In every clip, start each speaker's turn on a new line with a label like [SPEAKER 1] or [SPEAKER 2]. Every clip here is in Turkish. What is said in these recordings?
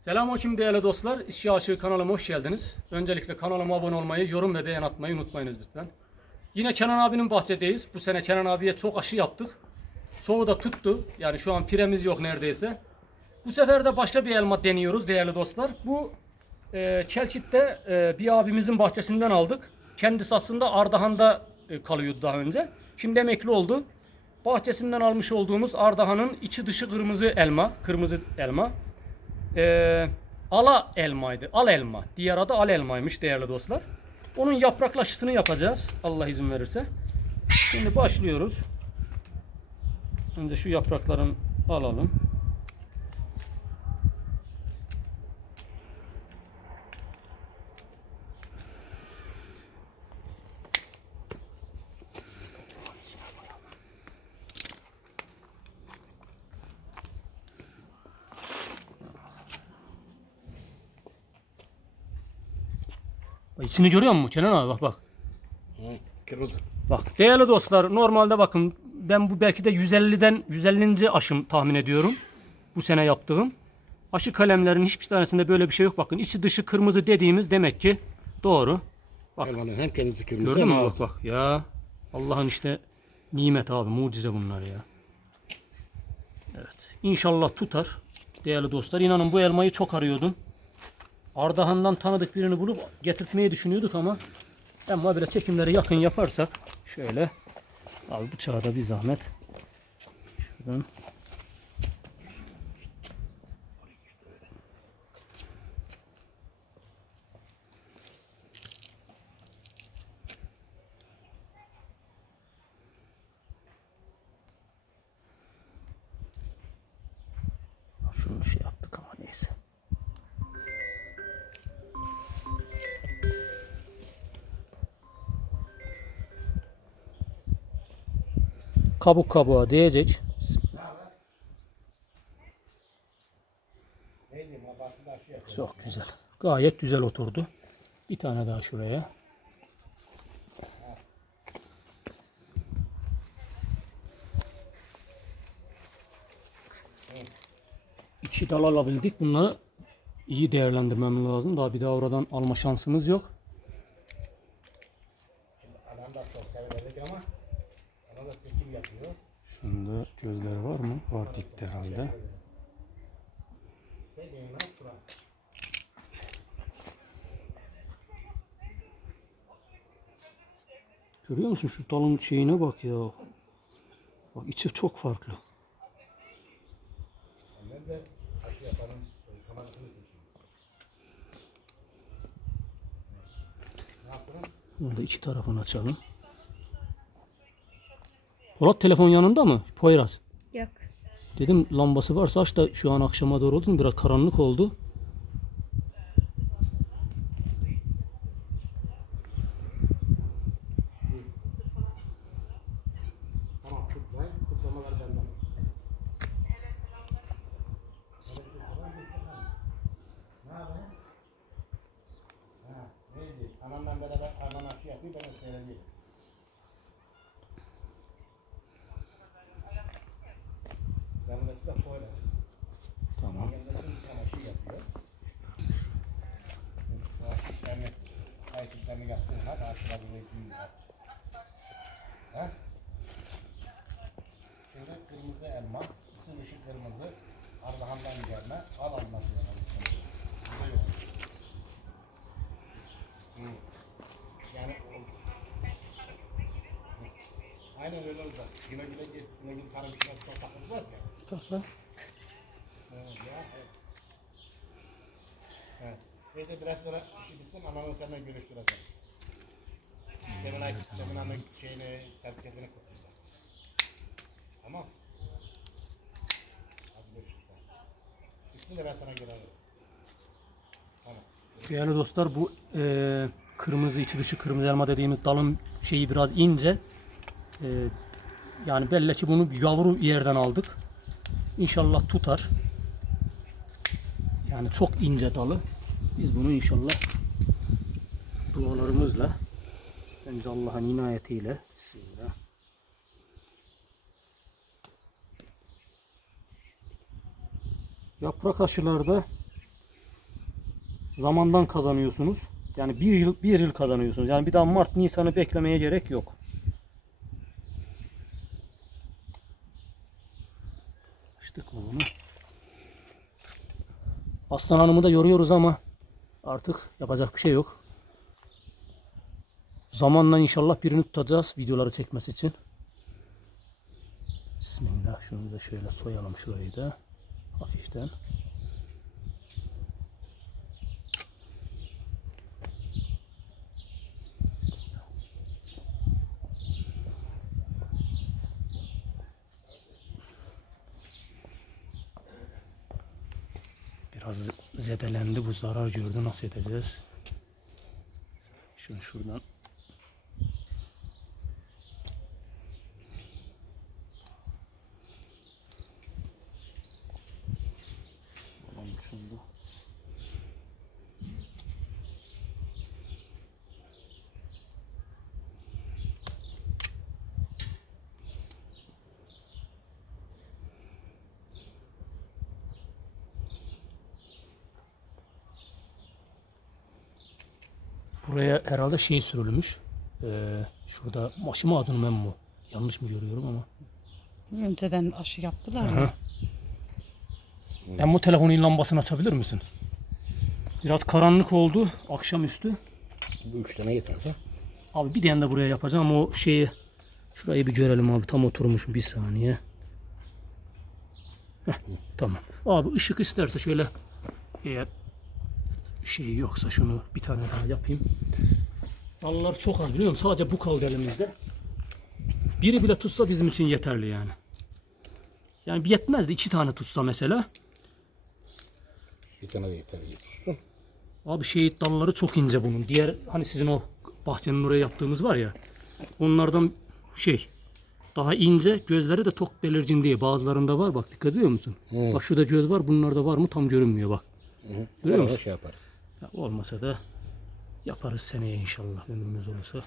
[SPEAKER 1] Selamünaleyküm değerli dostlar. İşçi Aşığı kanalıma hoş geldiniz. Öncelikle kanalıma abone olmayı, yorum ve beğen atmayı unutmayınız lütfen. Yine Kenan abinin bahçedeyiz. Bu sene Kenan abiye çok aşı yaptık. Çoğu da tuttu. Yani şu an firemiz yok neredeyse. Bu sefer de başka bir elma deniyoruz değerli dostlar. Bu e, Çelkit'te e, bir abimizin bahçesinden aldık. Kendisi aslında Ardahan'da e, kalıyordu daha önce. Şimdi emekli oldu. Bahçesinden almış olduğumuz Ardahan'ın içi dışı kırmızı elma. Kırmızı elma. Ee, ala elmaydı. Al elma. Diğer adı al elmaymış değerli dostlar. Onun yapraklaşısını yapacağız. Allah izin verirse. Şimdi başlıyoruz. Önce şu yaprakların alalım. Bak, İçini görüyor musun Kenan abi bak bak.
[SPEAKER 2] Kırıldı.
[SPEAKER 1] Bak değerli dostlar normalde bakın ben bu belki de 150'den 150. aşım tahmin ediyorum. Bu sene yaptığım. Aşı kalemlerin hiçbir tanesinde böyle bir şey yok. Bakın içi dışı kırmızı dediğimiz demek ki doğru. Bak.
[SPEAKER 2] Elmanın hem kendisi kırmızı
[SPEAKER 1] Gördün mü bak bak ya. Allah'ın işte nimet abi mucize bunlar ya. Evet. İnşallah tutar. Değerli dostlar inanın bu elmayı çok arıyordum. Ardahan'dan tanıdık birini bulup getirtmeyi düşünüyorduk ama ama böyle çekimleri yakın yaparsak şöyle al bıçağı da bir zahmet. Şuradan. Şunu şey yaptık ama neyse. Kabuk kabuğa değecek. Çok güzel. Gayet güzel oturdu. Bir tane daha şuraya. İki dal alabildik. Bunları iyi değerlendirmemiz lazım. Daha bir daha oradan alma şansımız yok.
[SPEAKER 2] adam da çok severdik ama ona da çekim yapıyor.
[SPEAKER 1] Şunda gözleri var mı? Var dipte herhalde.
[SPEAKER 2] Sevmiyorum lan şura.
[SPEAKER 1] Görüyor musun şu dalın şeyine bak ya. Bak içi çok farklı. Bunu da iki tarafını açalım. Polat telefon yanında mı? Poyraz.
[SPEAKER 3] Yok.
[SPEAKER 1] Dedim lambası varsa aç da şu an akşama doğru oldu. Biraz karanlık oldu.
[SPEAKER 2] Tamam Kutlamalar benden. Anamla beraber anan aşı yapıyor, ben de seyrediyorum. Yanındaki de Poyraz.
[SPEAKER 1] Tamam.
[SPEAKER 2] Yanındaki bir tane aşı yapıyor. Bu aşı işlerini, aşı işlerini yaptığı hal, aşıları ürettiği hal. Ha? Kırmızı elma, dışı kırmızı, Ardahan'dan gelme, al alması yani. Aynen öyle olacak. Güle güle git, karı bir şey çok takıldı var ya.
[SPEAKER 1] Bak lan.
[SPEAKER 2] Evet, ya, evet. De biraz sonra işi bitsin, anamın seninle görüştüreceğim. Senin senin anın şeyini, tezkesini kutlayacağım. Tamam. De ben sana görelim. Tamam.
[SPEAKER 1] Değerli dostlar bu eee, kırmızı içi dışı kırmızı elma dediğimiz dalın şeyi biraz ince. Eee, yani belli ki bunu yavru yerden aldık. İnşallah tutar. Yani çok ince dalı. Biz bunu inşallah dualarımızla bence Allah'ın inayetiyle Bismillah. Yaprak aşılarda zamandan kazanıyorsunuz. Yani bir yıl, bir yıl kazanıyorsunuz. Yani bir daha Mart, Nisan'ı beklemeye gerek yok. Açtık bunu? Aslan Hanım'ı da yoruyoruz ama artık yapacak bir şey yok. Zamanla inşallah birini tutacağız videoları çekmesi için. Bismillah şunu da şöyle soyalım şurayı da hafiften. Biraz zedelendi bu zarar gördü nasıl edeceğiz? Şunu şuradan Buraya herhalde şey sürülmüş. Ee, şurada maşı mı adını ben mi? Yanlış mı görüyorum ama.
[SPEAKER 3] Önceden aşı yaptılar ya.
[SPEAKER 1] Ben bu telefonun lambasını açabilir misin? Biraz karanlık oldu akşamüstü.
[SPEAKER 2] Bu üç tane yeterse.
[SPEAKER 1] Abi bir tane de buraya yapacağım o şeyi. Şurayı bir görelim abi tam oturmuş bir saniye. Heh, tamam. Abi ışık isterse şöyle eğer şey yoksa şunu bir tane daha yapayım. Dallar çok az biliyor musun? Sadece bu kaldı elimizde. Biri bile tutsa bizim için yeterli yani. Yani yetmez de iki tane tutsa mesela.
[SPEAKER 2] Bir tane de yeter. Tutsun.
[SPEAKER 1] Abi şehit dalları çok ince bunun. Diğer hani sizin o bahçenin oraya yaptığımız var ya. Onlardan şey daha ince gözleri de çok belirgin değil. Bazılarında var bak dikkat ediyor musun? Bak şurada göz var bunlarda var mı tam görünmüyor bak.
[SPEAKER 2] Hı hı.
[SPEAKER 1] Görüyor musun?
[SPEAKER 2] şey yaparız.
[SPEAKER 1] Ya olmasa da yaparız seneye inşallah ömrümüz olursa.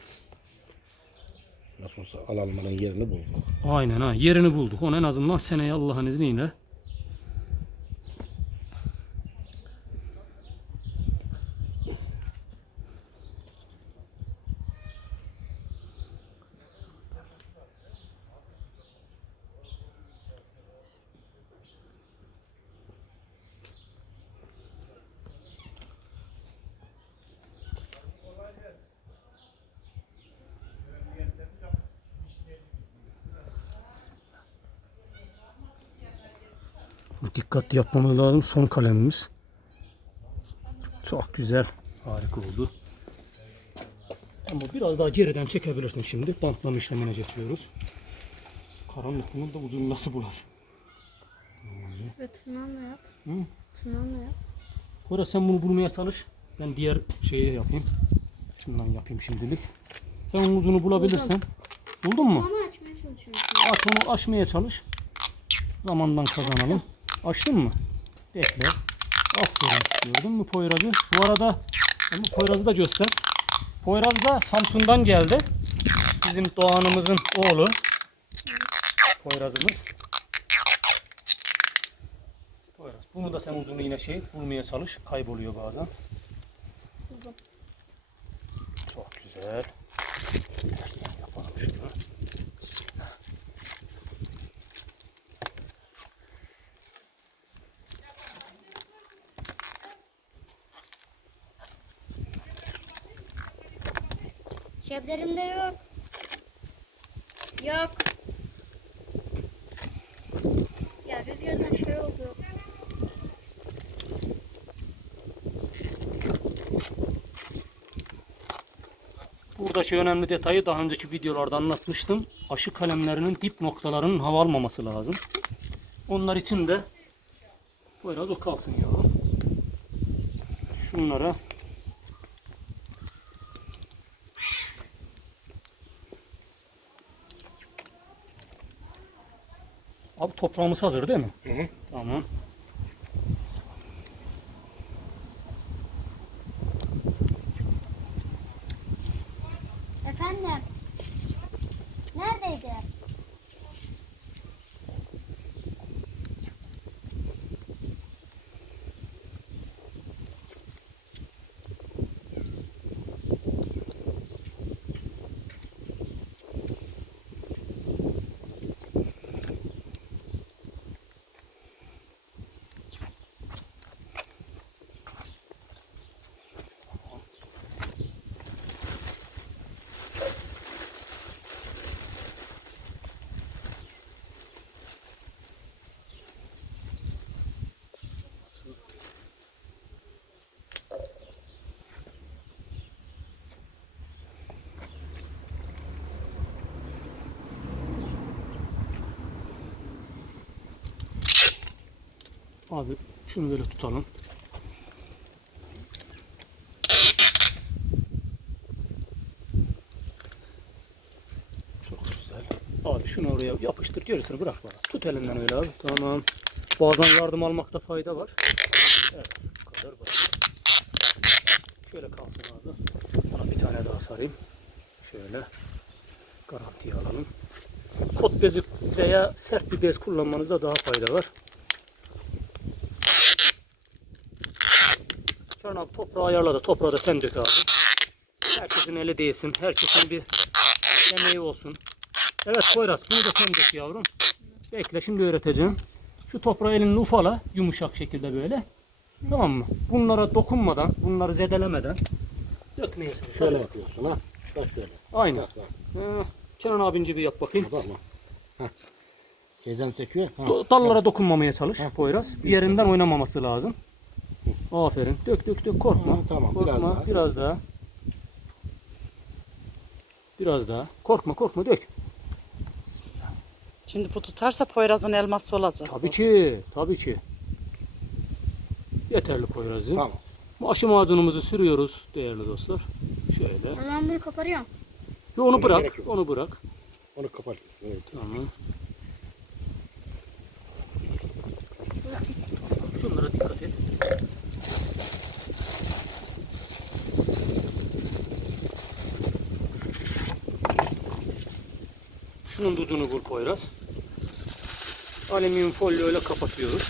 [SPEAKER 2] Nasıl olsa alalmanın yerini bulduk.
[SPEAKER 1] Aynen ha yerini bulduk. Onu en azından seneye Allah'ın izniyle dikkatli yapmamız lazım. Son kalemimiz. Çok güzel. Harika oldu. Ama biraz daha geriden çekebilirsin şimdi. Bantlama işlemine geçiyoruz. Karanlık bunun da uzun nasıl bular?
[SPEAKER 4] Ve tırnağınla yap.
[SPEAKER 1] Hı?
[SPEAKER 4] Tırnağınla yap.
[SPEAKER 1] Kora sen bunu bulmaya çalış. Ben diğer şeyi yapayım. Şundan yapayım şimdilik. Sen onun uzunu bulabilirsen. Buldun mu?
[SPEAKER 4] Ama açmaya çalışıyorum.
[SPEAKER 1] Aç onu açmaya çalış. Zamandan kazanalım. Açtın mı? Bekle. Aferin. Gördün mü Poyraz'ı? Bu arada bu Poyraz'ı da göster. Poyraz da Samsun'dan geldi. Bizim Doğan'ımızın oğlu. Poyraz'ımız. Poyraz. Bunu da sen uzunu yine şey bulmaya çalış. Kayboluyor bazen. Çok güzel.
[SPEAKER 4] Şeblerimde yok. Yok. Ya rüzgardan şey oldu.
[SPEAKER 1] Buradaki önemli detayı daha önceki videolarda anlatmıştım. Aşı kalemlerinin dip noktalarının hava almaması lazım. Onlar için de biraz o kalsın ya. Şunlara Abi toprağımız hazır değil mi?
[SPEAKER 2] Hı hı.
[SPEAKER 1] Tamam.
[SPEAKER 4] Efendim. Neredeydi?
[SPEAKER 1] Abi şunu böyle tutalım. Çok güzel. Abi şunu oraya yapıştır gerisini bırak bana. Tut elinden öyle abi. Tamam. Bazen yardım almakta fayda var. Evet. Bu kadar basit. Şöyle kalsın abi. Buna bir tane daha sarayım. Şöyle. Garantiye alalım. Kot bezi veya sert bir bez kullanmanızda daha fayda var. Şöyle abi toprağı ayarladı. Toprağı da sen dök abi. Herkesin eli değsin. Herkesin bir emeği olsun. Evet Poyraz bunu da sen dök yavrum. Bekle şimdi öğreteceğim. Şu toprağı elinin ufala yumuşak şekilde böyle. Tamam mı? Bunlara dokunmadan, bunları zedelemeden dökmeye çalış.
[SPEAKER 2] Şöyle yapıyorsun ha. Bak şöyle.
[SPEAKER 1] Aynen.
[SPEAKER 2] Bak bak.
[SPEAKER 1] Ha, Kenan abinci bir yap bakayım.
[SPEAKER 2] Bak bak. Şeyden sekiyor. Ha.
[SPEAKER 1] Dallara dokunmamaya çalış
[SPEAKER 2] Ha.
[SPEAKER 1] Poyraz. Bir yerinden oynamaması lazım. Aferin. Dök dök dök korkma.
[SPEAKER 2] Ha, tamam,
[SPEAKER 1] Korkma.
[SPEAKER 2] biraz daha.
[SPEAKER 1] Biraz daha. Biraz daha. Korkma korkma dök.
[SPEAKER 3] Şimdi bu tutarsa Poyraz'ın elması olacak.
[SPEAKER 1] Tabii ki. Tabii ki. Yeterli Poyraz'cığım.
[SPEAKER 2] Tamam.
[SPEAKER 1] Aşı macunumuzu sürüyoruz değerli dostlar. Şöyle.
[SPEAKER 4] Zaman bunu koparıyorum.
[SPEAKER 1] Ve onu
[SPEAKER 2] Ona
[SPEAKER 1] bırak. Onu bırak.
[SPEAKER 2] Onu kapat. Evet.
[SPEAKER 1] Tamam. Şunun dudunu vur Poyraz. Alüminyum folyo ile kapatıyoruz.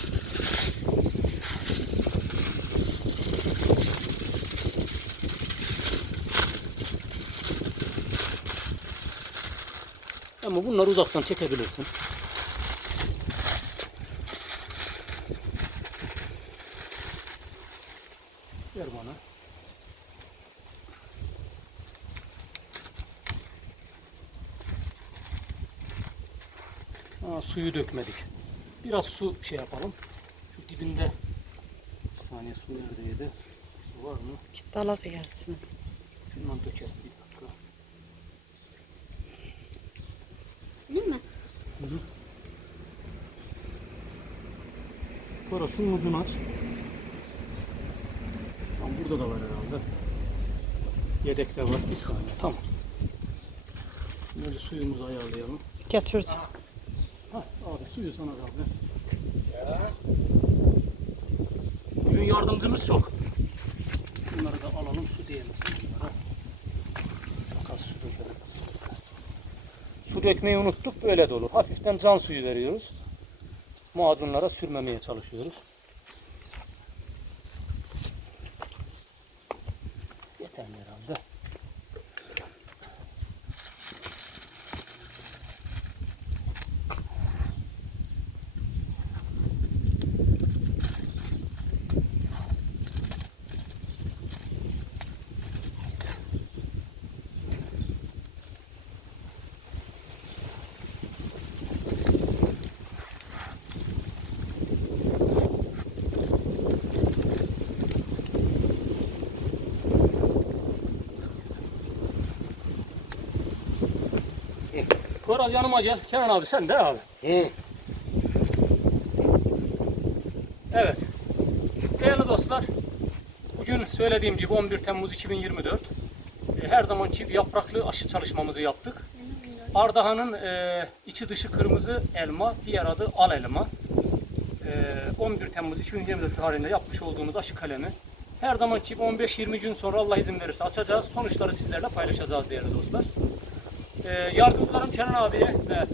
[SPEAKER 1] Ama bunları uzaktan çekebilirsin. Suyu dökmedik. Biraz su şey yapalım. Şu dibinde bir saniye su neredeydi? Su var mı?
[SPEAKER 3] Git dalası gelsin.
[SPEAKER 1] Şundan dökelim bir dakika.
[SPEAKER 4] Değil mi?
[SPEAKER 1] Sonra suyun ucunu aç. Tamam burada da var herhalde. Yedekte var. Bir saniye. Tamam. Böyle suyumuzu ayarlayalım.
[SPEAKER 3] Getirdim.
[SPEAKER 1] Hah abi suyu sana kaldı. Bugün yardımcımız çok. Bunları da alalım su diyelim. Su dökmeyi unuttuk böyle de olur. Hafiften can suyu veriyoruz. Macunlara sürmemeye çalışıyoruz. Yeter herhalde. Poyraz yanıma gel. Kenan abi sen de abi.
[SPEAKER 2] Hı.
[SPEAKER 1] Evet. Değerli dostlar, bugün söylediğim gibi 11 Temmuz 2024. e, Her zamanki yapraklı aşı çalışmamızı yaptık. Ardahan'ın e, içi dışı kırmızı elma, diğer adı al elma. E, 11 Temmuz 2024 tarihinde yapmış olduğumuz aşı kalemi. Her zamanki gibi 15-20 gün sonra Allah izin verirse açacağız. Sonuçları sizlerle paylaşacağız değerli dostlar. E, yardımcılarım Kenan abiye ve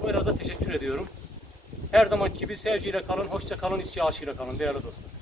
[SPEAKER 1] Poyraz'a teşekkür ediyorum. Her zaman gibi sevgiyle kalın, hoşça kalın, isyaşıyla kalın değerli dostlar.